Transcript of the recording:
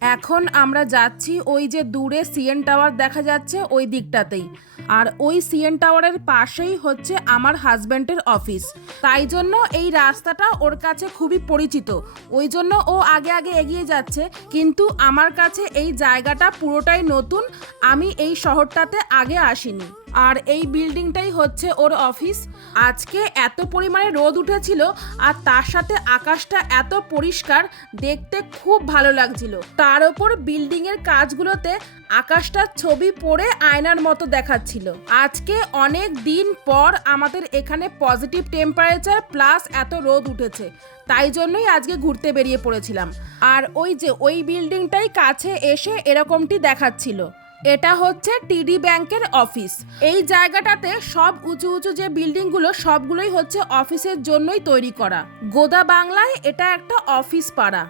এখন আমরা যাচ্ছি ওই যে দূরে সিএন টাওয়ার দেখা যাচ্ছে ওই দিকটাতেই। আর ওই সিএন টাওয়ারের পাশেই হচ্ছে আমার হাজব্যান্ডের অফিস। তাই জন্য এই রাস্তাটা ওর কাছে খুবই পরিচিত, ওই জন্য ও আগে আগে এগিয়ে যাচ্ছে। কিন্তু আমার কাছে এই জায়গাটা পুরোটাই নতুন, আমি এই শহরটাতে আগে আসিনি। আর এই বিল্ডিংটাই হচ্ছে ওর অফিস। আজকে এত পরিমাণে রোদ উঠেছিল আর তার সাথে আকাশটা এত পরিষ্কার, দেখতে খুব ভালো লাগছিল। তার ওপর বিল্ডিং এর কাজগুলোতে আকাশটার ছবি পড়ে আয়নার মতো দেখাচ্ছিল। আজকে অনেক দিন পর আমাদের এখানে পজিটিভ টেম্পারেচার প্লাস এত রোদ উঠেছে, তাই জন্যই আজকে ঘুরতে বেরিয়ে পড়েছিলাম। আর ওই যে ওই বিল্ডিংটাই কাছে এসে এরকমটি দেখাচ্ছিল। এটা হচ্ছে টিডি ব্যাংকের অফিস। এই জায়গাটাতে সব উঁচু উঁচু যে বিল্ডিংগুলো সবগুলোই হচ্ছে অফিসের জন্যই তৈরি করা। গোদা বাংলায় এটা একটা অফিস পাড়া।